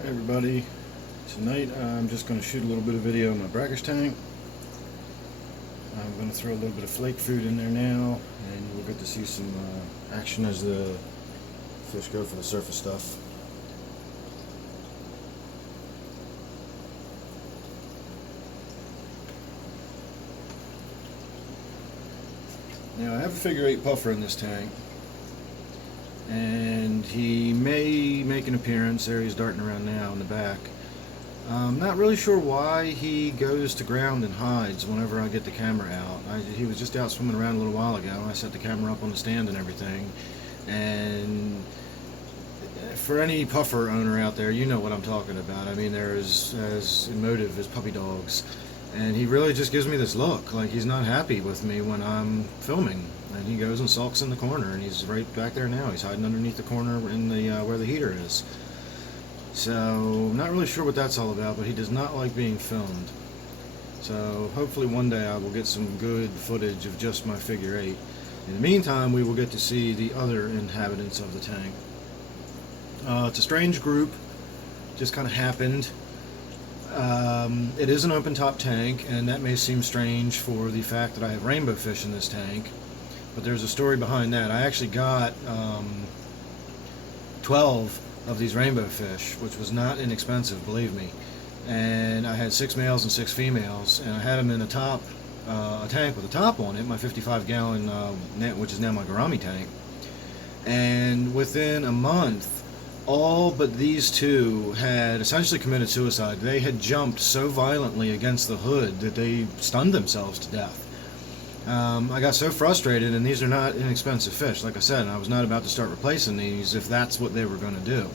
Hey everybody, tonight I'm just going to shoot a little bit of video in my brackish tank. I'm going to throw a little bit of flake food in there now, and we'll get to see some action as the fish go for the surface stuff. Now I have a figure 8 puffer in this tank, and he may make an appearance. There he's darting around now in the back. I'm not really sure why he goes to ground and hides whenever I get the camera out. He was just out swimming around a little while ago. I set the camera up on the stand and everything. And for any puffer owner out there, you know what I'm talking about. I mean, they're as emotive as puppy dogs. And he really just gives me this look, like he's not happy with me when I'm filming. And he goes and sulks in the corner, and he's right back there now. He's hiding underneath the corner in the where the heater is. So, I'm not really sure what that's all about, but he does not like being filmed. So, hopefully one day I will get some good footage of just my figure 8. In the meantime, we will get to see the other inhabitants of the tank. It's a strange group, just kind of happened. It is an open top tank, and that may seem strange for the fact that I have rainbow fish in this tank, but there's a story behind that. I actually got 12 of these rainbow fish, which was not inexpensive, believe me. And I had 6 males and 6 females, and I had them in a tank with a top on it, my 55-gallon, which is now my gourami tank. And within a month, all but these two had essentially committed suicide. They had jumped so violently against the hood that they stunned themselves to death. I got so frustrated, and these are not inexpensive fish. Like I said, I was not about to start replacing these if that's what they were going to do.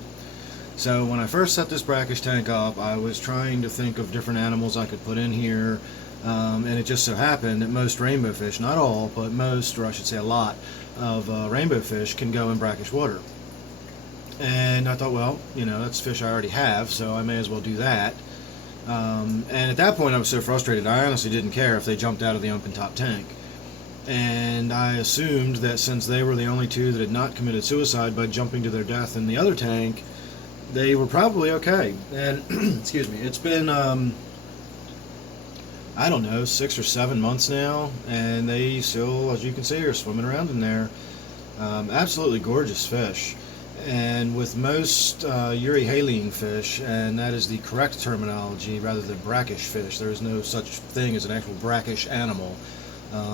So when I first set this brackish tank up, I was trying to think of different animals I could put in here, and it just so happened that most rainbow fish, not all, but most, or I should say a lot, of rainbow fish can go in brackish water. And I thought, well, you know, that's fish I already have, so I may as well do that. And at that point I was so frustrated, I honestly didn't care if they jumped out of the open top tank. And I assumed that since they were the only two that had not committed suicide by jumping to their death in the other tank, they were probably okay. And, excuse me, it's been, I don't know, 6 or 7 months now, and they still, as you can see, are swimming around in there. Absolutely gorgeous fish. And with most Euryhaline fish, and that is the correct terminology rather than brackish fish, there is no such thing as an actual brackish animal.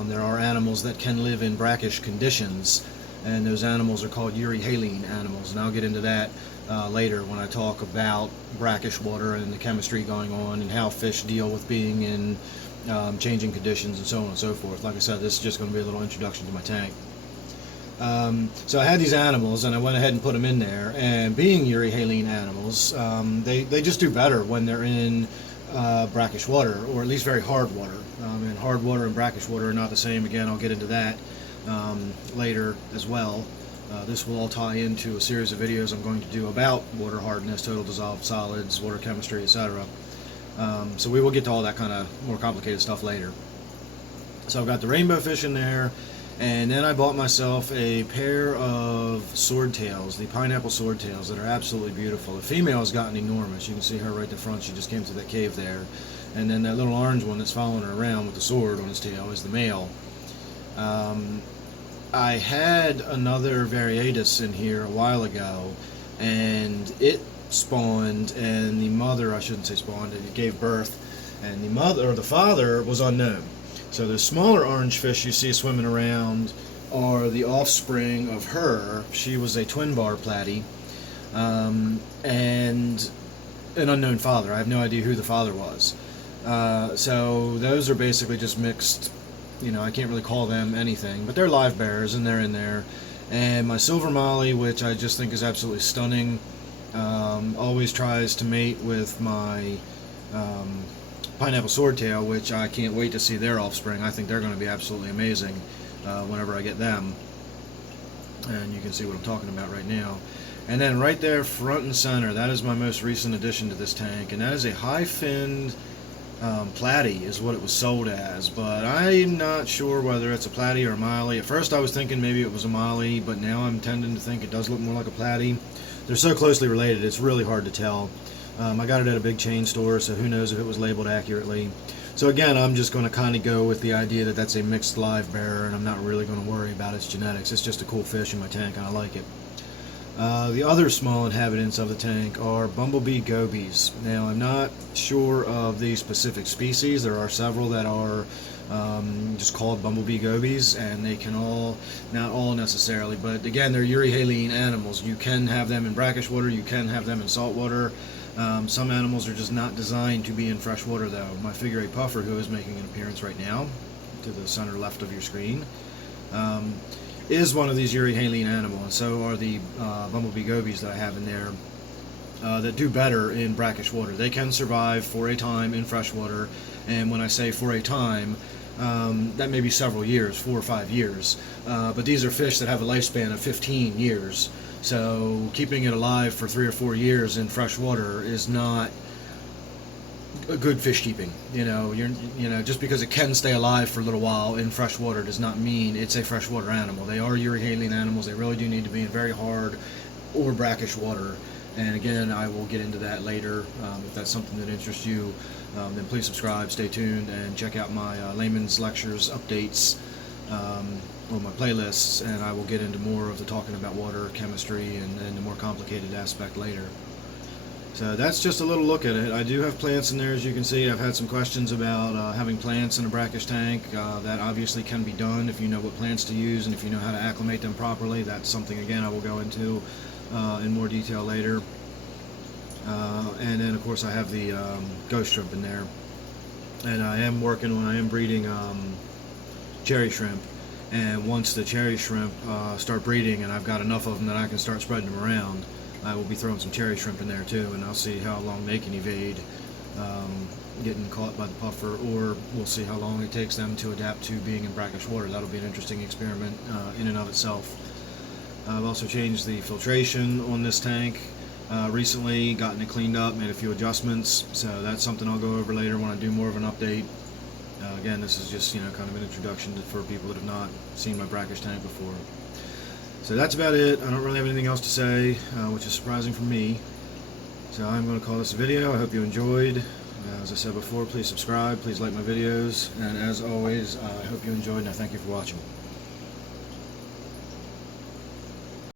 There are animals that can live in brackish conditions, and those animals are called Euryhaline animals, and I'll get into that later when I talk about brackish water and the chemistry going on and how fish deal with being in changing conditions and so on and so forth. Like I said, this is just going to be a little introduction to my tank. So I had these animals, and I went ahead and put them in there, and being Euryhaline animals, they just do better when they're in brackish water, or at least very hard water. And hard water and brackish water are not the same. Again, I'll get into that later as well. This will all tie into a series of videos I'm going to do about water hardness, total dissolved solids, water chemistry, etc. So we will get to all that kind of more complicated stuff later. So I've got the rainbow fish in there, and then I bought myself a pair of swordtails, the pineapple swordtails, that are absolutely beautiful. The female has gotten enormous. You can see her right in the front. She just came through that cave there. And then that little orange one that's following her around with the sword on his tail is the male. I had another variatus in here a while ago, and it spawned, and the mother, I shouldn't say spawned, it gave birth, and the mother, or the father, was unknown. So the smaller orange fish you see swimming around are the offspring of her. She was a twin bar platy, and an unknown father. I have no idea who the father was. So those are basically just mixed, you know, I can't really call them anything, but they're live bearers, and they're in there. And my silver molly, which I just think is absolutely stunning, always tries to mate with my pineapple swordtail, which I can't wait to see their offspring. I think they're going to be absolutely amazing whenever I get them. And you can see what I'm talking about right now. And then right there, front and center, that is my most recent addition to this tank, and that is a high-finned platy is what it was sold as, but I'm not sure whether it's a platy or a molly. At first I was thinking maybe it was a molly, but now I'm tending to think it does look more like a platy. They're so closely related, it's really hard to tell. I got it at a big chain store, so who knows if it was labeled accurately. So again, I'm just going to kind of go with the idea that that's a mixed live bearer, and I'm not really going to worry about its genetics. It's just a cool fish in my tank, and I like it. The other small inhabitants of the tank are bumblebee gobies. Now, I'm not sure of the specific species. There are several that are just called bumblebee gobies, and they can all, not all necessarily, but again, they're Euryhaline animals. You can have them in brackish water, you can have them in salt water. Some animals are just not designed to be in fresh water, though. My figure eight puffer, who is making an appearance right now, to the center left of your screen, is one of these Euryhaline animals, and so are the bumblebee gobies that I have in there that do better in brackish water. They can survive for a time in fresh water, and when I say for a time, that may be several years, 4 or 5 years, but these are fish that have a lifespan of 15 years. So keeping it alive for 3 or 4 years in fresh water is not a good fish keeping. You know, just because it can stay alive for a little while in fresh water does not mean it's a freshwater animal. They are Euryhaline animals. They really do need to be in very hard or brackish water. And again, I will get into that later. If that's something that interests you, then please subscribe, stay tuned, and check out my layman's lectures updates on my playlists, and I will get into more of the talking about water chemistry and the more complicated aspect later. So that's just a little look at it. I do have plants in there, as you can see. I've had some questions about having plants in a brackish tank. That obviously can be done if you know what plants to use and if you know how to acclimate them properly. That's something, again, I will go into in more detail later. And then, of course, I have the ghost shrimp in there. And I am breeding cherry shrimp. And once the cherry shrimp start breeding and I've got enough of them that I can start spreading them around, I will be throwing some cherry shrimp in there too, and I'll see how long they can evade getting caught by the puffer, or we'll see how long it takes them to adapt to being in brackish water. That'll be an interesting experiment in and of itself. I've also changed the filtration on this tank recently, gotten it cleaned up, made a few adjustments, so that's something I'll go over later when I do more of an update. Again, this is just, kind of an introduction for people that have not seen my brackish tank before. So that's about it. I don't really have anything else to say, which is surprising for me. So I'm going to call this a video. I hope you enjoyed. As I said before, please subscribe, please like my videos, and as always, I hope you enjoyed, and I thank you for watching.